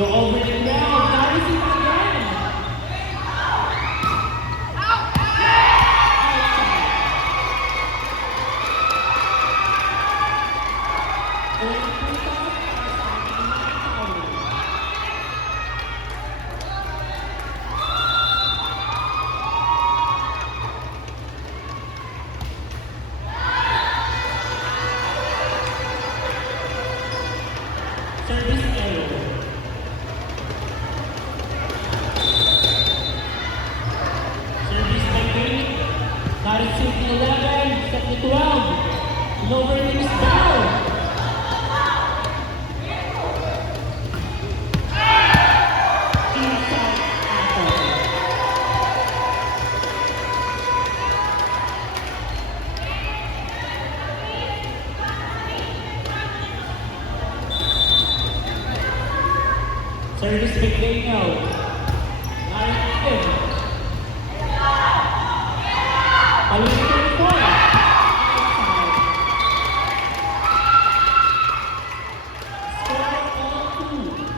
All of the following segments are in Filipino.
Go over the ground. Now receive again. Service error. Service by Green. Now receive the 11, set the 12. Lower is down. Inside apple. Service by Daniel. Now receive. Balik 24. Outside. Score all 2.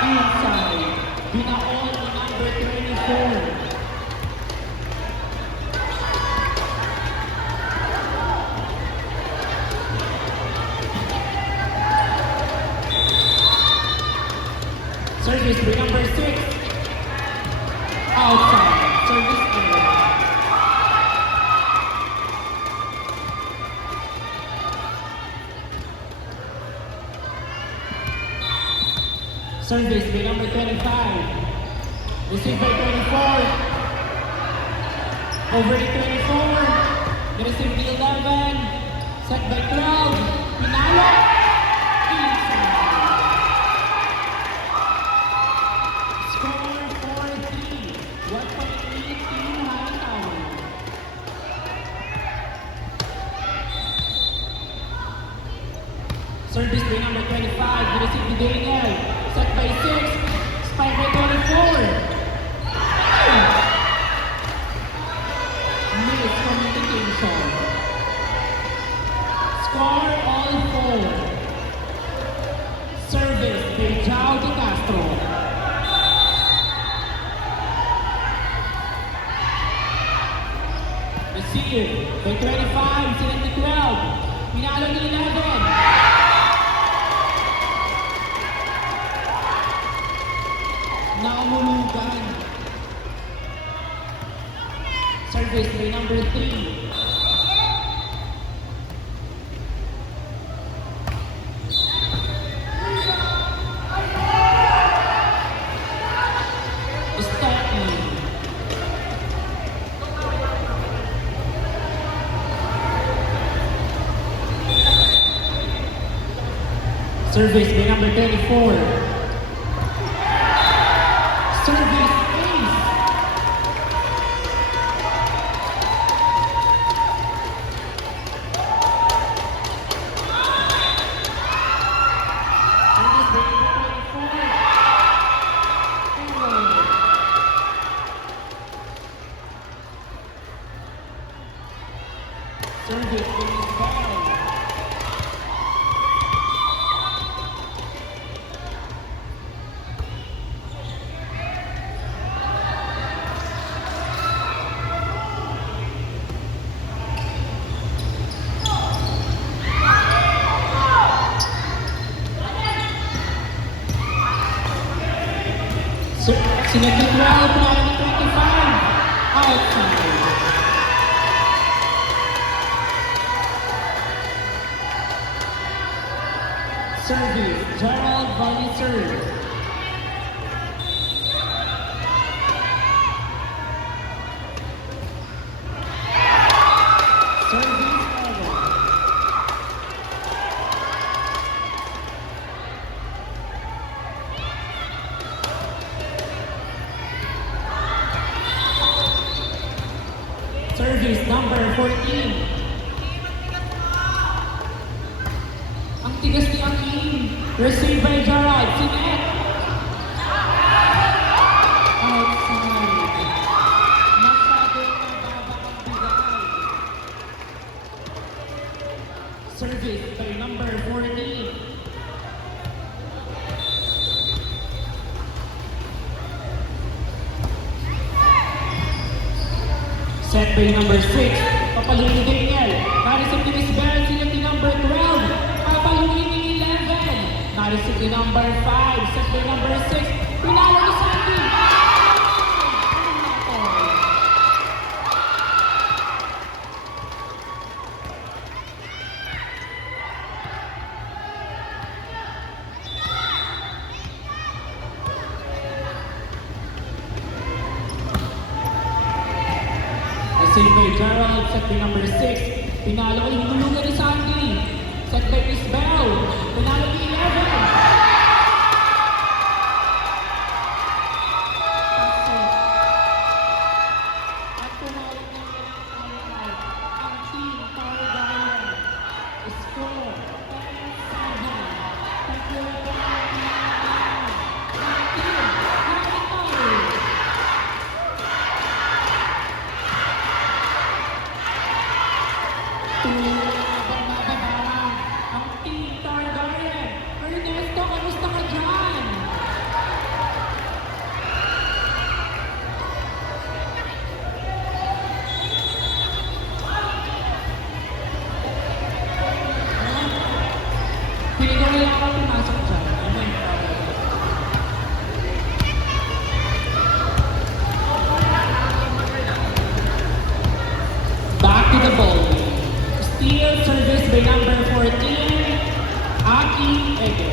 Inside. Binaon ni number 24. Service by number 6. Outside. Service error. Service by number 25. Received by 24. Over the 24. Received the 11. Set by 12. Pinalo. Inside. Score 4-3. 1.8 Team Hightower. Service by number 25. Received the Daniel. Set by 6. Spike by 24. Miscommunication. Score all 4. Service by Jao De Castro. Receive by 25. Select the 12. Pinalo ni 11. Nakamulugan. Service by number 3. Stepney. Service by number 24. Service ace. Service by number 24. Error. Service by foul. Selected 12, now 25. Outside. Service, Gerald Valiser. Service error. Service number 14. Ang tigas ni Akin. Received by Gerald. Sinet. Service by number 14. Set by number 6, Papaluni Daniel. Na-receive ni Miss Bell, sinati number 12. Papaluni ni 11. Na-receive ni number 5, set by number 6. Pinalo ni Sandy. Receive by Gerald, set by number 6. Pinalo ay hinulugan ni Sandy. Set by Miss Bell. Pinalo ni 11. At tumawag ng timeout ang Team Targayan. Score 10-7. Tatlo ang Team Targayan. Bumababa ang Team Targaryen. Ernesto, kamusta ka dyan? Piling ko nila ako pumasok dyan. Back to the ball. Steal service by number 14, Aki Ege.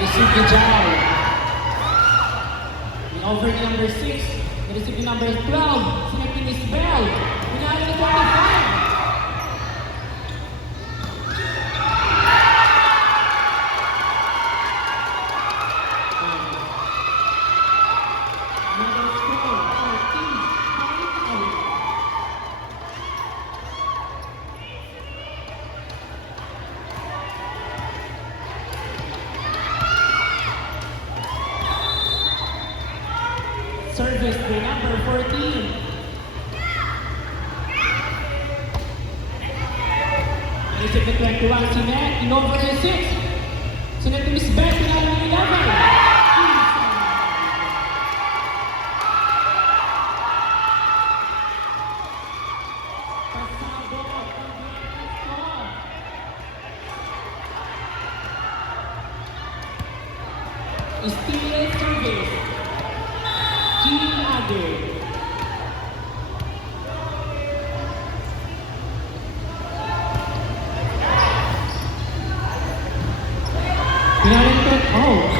Receive the Jao. Over to number 6, receive the number 12, selecting Miss Bell. Pinalo ni 25. Service by number 14. Receive the 21, Sinet, in over the 6. Sinet to Miss Beth, pinalo ni 11. Steal service. Team Age. Pinalintot,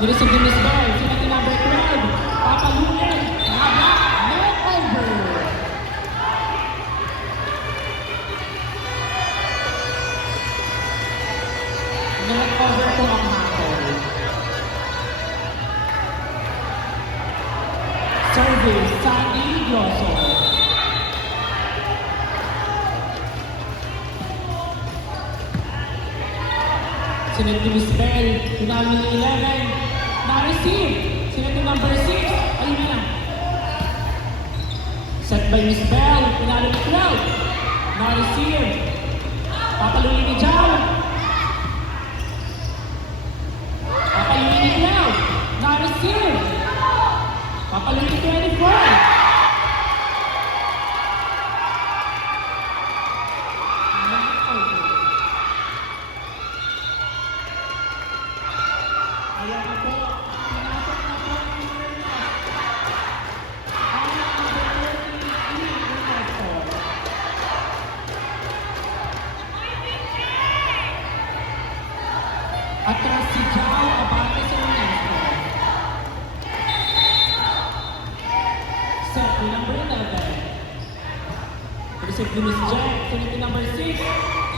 nireceive ni Miss Bell, sinati number 12, Papalunan, net over. Net over po ang hakol. Service, Sandy Grosso. Sinat ni Miss Bell, pinalo ni 11. Na-receive. Sinat ni number 6. Ayun na lang. Set by Miss Bell, pinalo ni 12. Na-receive. Papaluli ni Jao. Papaluli ni 12. Na-receive. Papaluli ni 24. Ayan na po. Pinasok na po ang atras si Jao Abate sa Ernesto. Set ni number 11. Receive ni Miss Jack. Sunod ni number 6.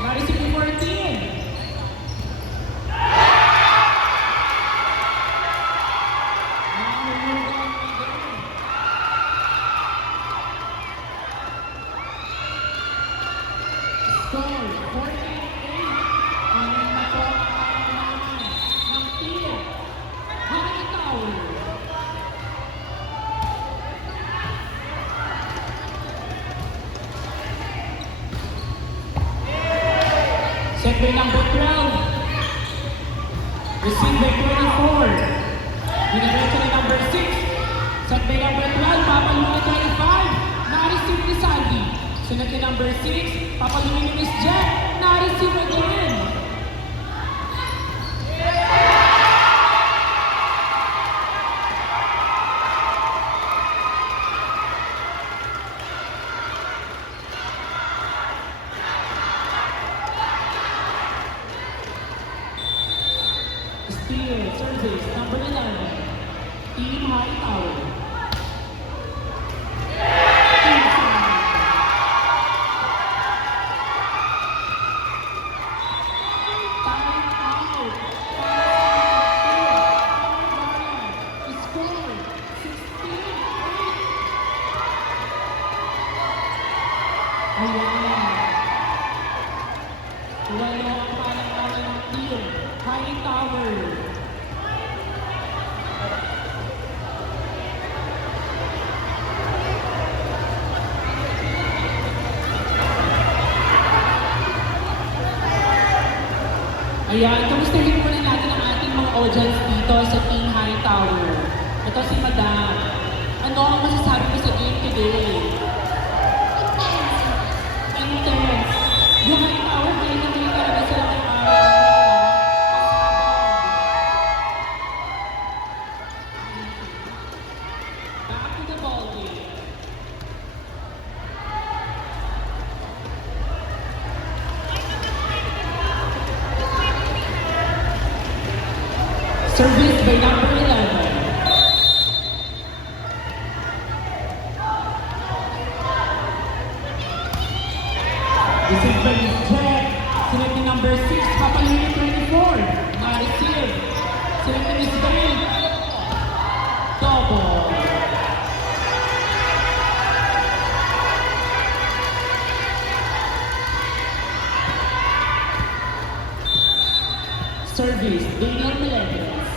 Na-receive ni 14. Score 48. Ang nato ng team Hightower. by number 12. Received by 24. Diniretso ni number 6. Set by number 12. Papalungan ni 25. Na-receive ni Sandy. Sunod ni number 6. Papalungan ni Miss Jet. Na-receive again. Steal, service, number 11. Team High Tower. Team High. Time out. Score, 16-8. Ayan. Walo ang palang-palang ng team High Tower. Ayan, kamustahin muna natin ang ating mga audience dito sa Team High Tower. Ito si Madam. Ano ang masasabi mo sa game today? Intense. Yung High Tower, kayo na kayo talaga sila ng araw. Back to the ball game. Service by number 11. This is by Miss Jet. Sunod ni number 6, Papalini 24. Na-receive. Sunod ni Miss Bell. Double. Service, Daniel Melendez.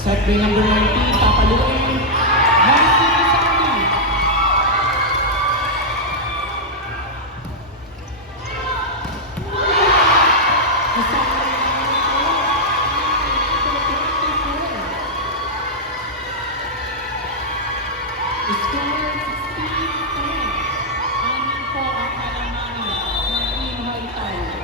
Set by number 19, Papaluin. Na-receive ni Sandy. Score 16-10. Anin po ang kalamanan ng Team High Tower.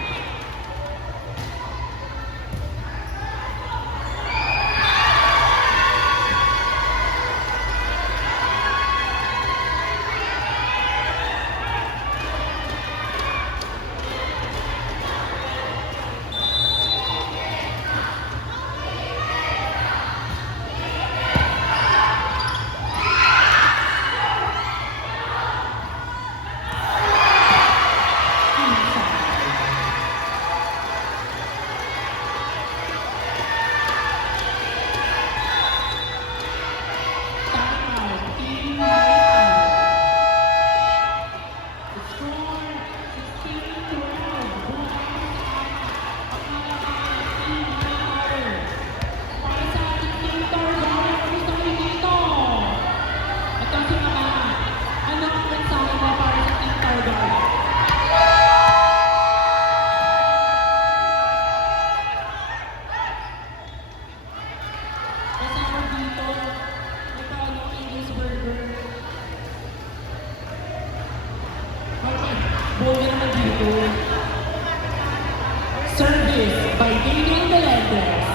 Service by Daniel Melendez.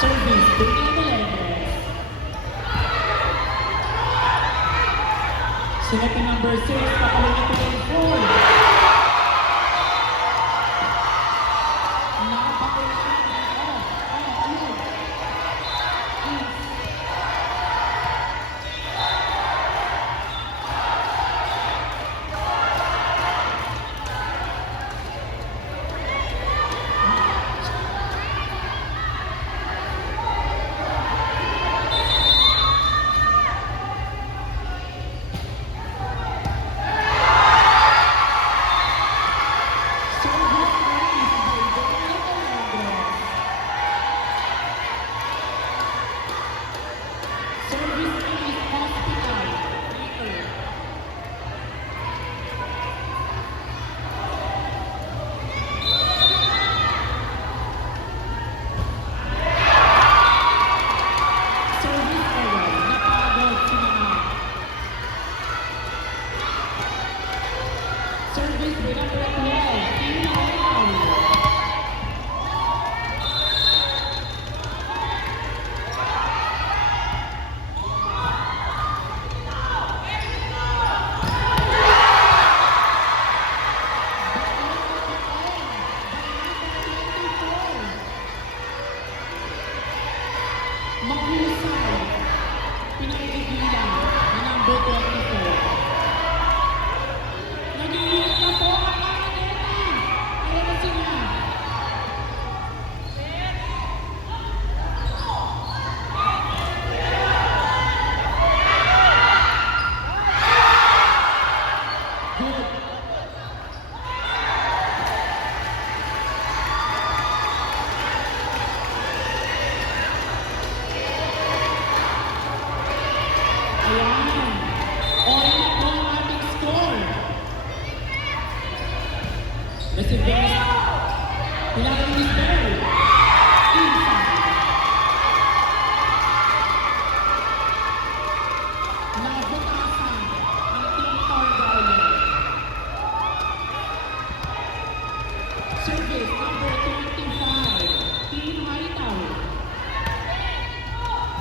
Service, Daniel Melendez. Sunod ni number 6, Papalini 24. Service by number 12, Team Haitaw. Mahusay, pinaigigilan ni number 24. Nag-iinit na po ang Araneta. Ayan na sila. Good. Ayan. All na po ang ating score. Receive best. Kailangan ni Bell. Inside. Nabutasan ang Team Targaryen. Service number 25, Team Haitaw.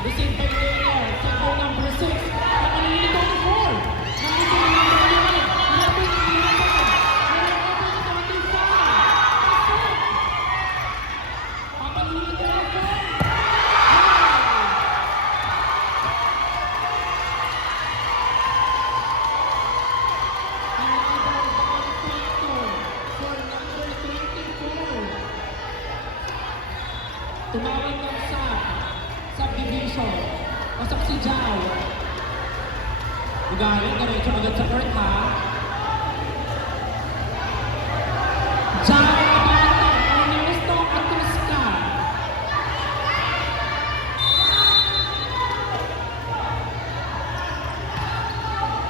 Received by Daniel, server number 6, Papalini 24. Nakasal number 11, Robin 11, Robin 25. Pasok! Papalini 24. Another ball factor for number 24. Tumawag ng subdivision. Pasok si Jao. Ugaling, diretso agad sa court ha. Jao Abante, Ernesto Atusca.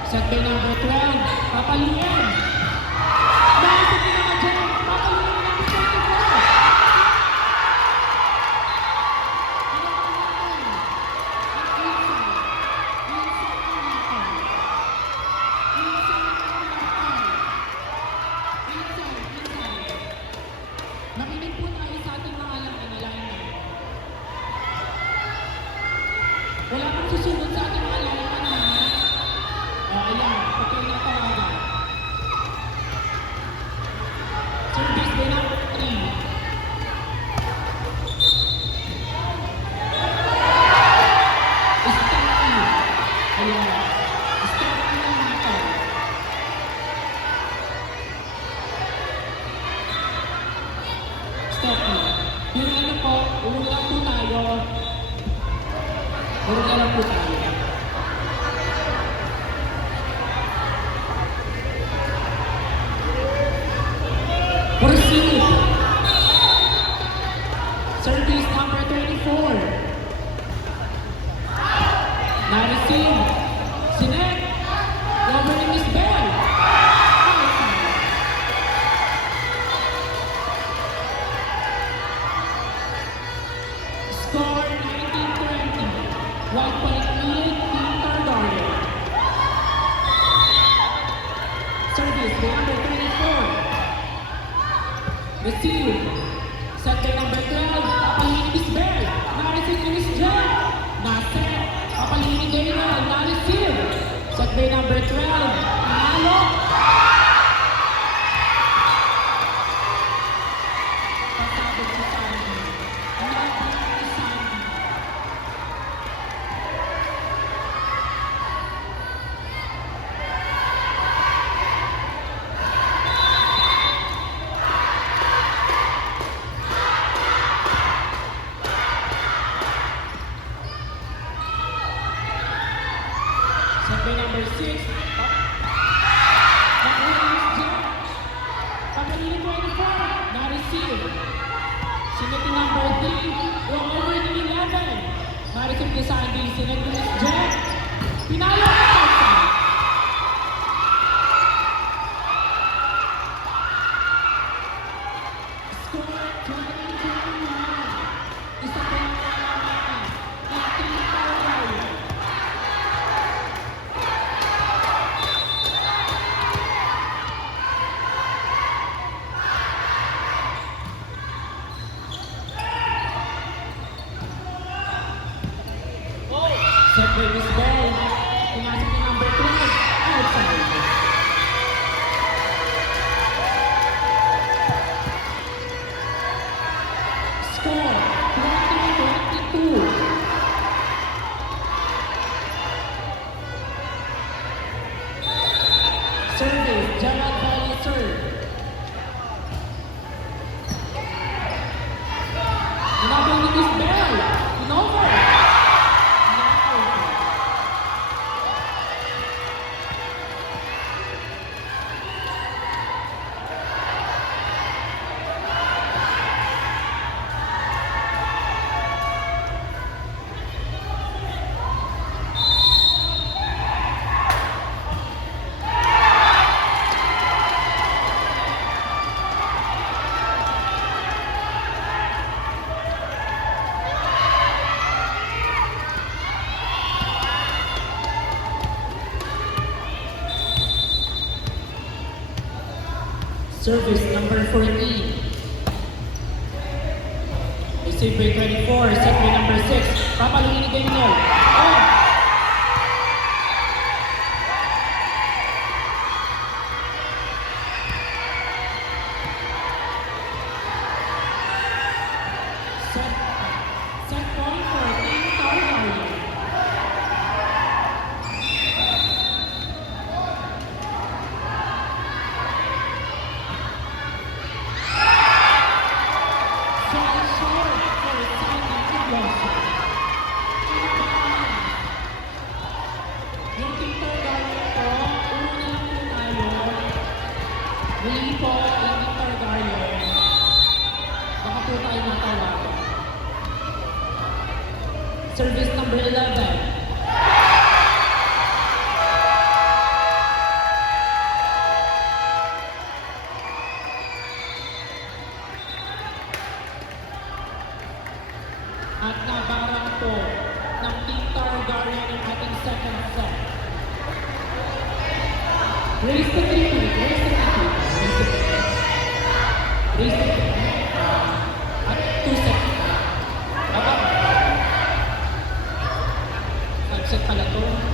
Set by number 12, Papalien. Nakasip din naman dyan, Papalien number 24. Nakinig po tayo sa ating mga alignment. Wala pang susunod sa ating mga alignment ha. O, ayan. Pagkain na tawagan. Service by number 3. Steffi. Ayan. Steffi na natin. Steffi. Yung ano po, urong lang po tayo. Urong lang po tayo. Proceed. Service number 24. Na-receive. Sinek. Governing Miss Bell. Outside. Score 19-20. 1-point lead, Team Targaryen. Service by number 24. Receive. Set by number 12, Papalini Miss Bell. Na-receive ni Miss Jen. Na-set. Papalini Daniel. Na-receive. Set by number 12, Nalo. Pasabog ni Sandy. Nabot ni Sandy. Service, Gerald Bollister. Tinapay ni Miss Bell. Tinover. Service number 14. Receive by 24, set by number 6. Papaluin ni Daniel. Oh! Set point for Team Targaryen. Yung Team Targaryen po, una lang po tayo. Muli po, yung Team Targaryen. Baka po tayo matawagan. Service number 11. At nabarang po ng Team Targaryen ang ating second set. Raise the three. Raise the three. Raise the three. At 2 sets. Nag-set pala to.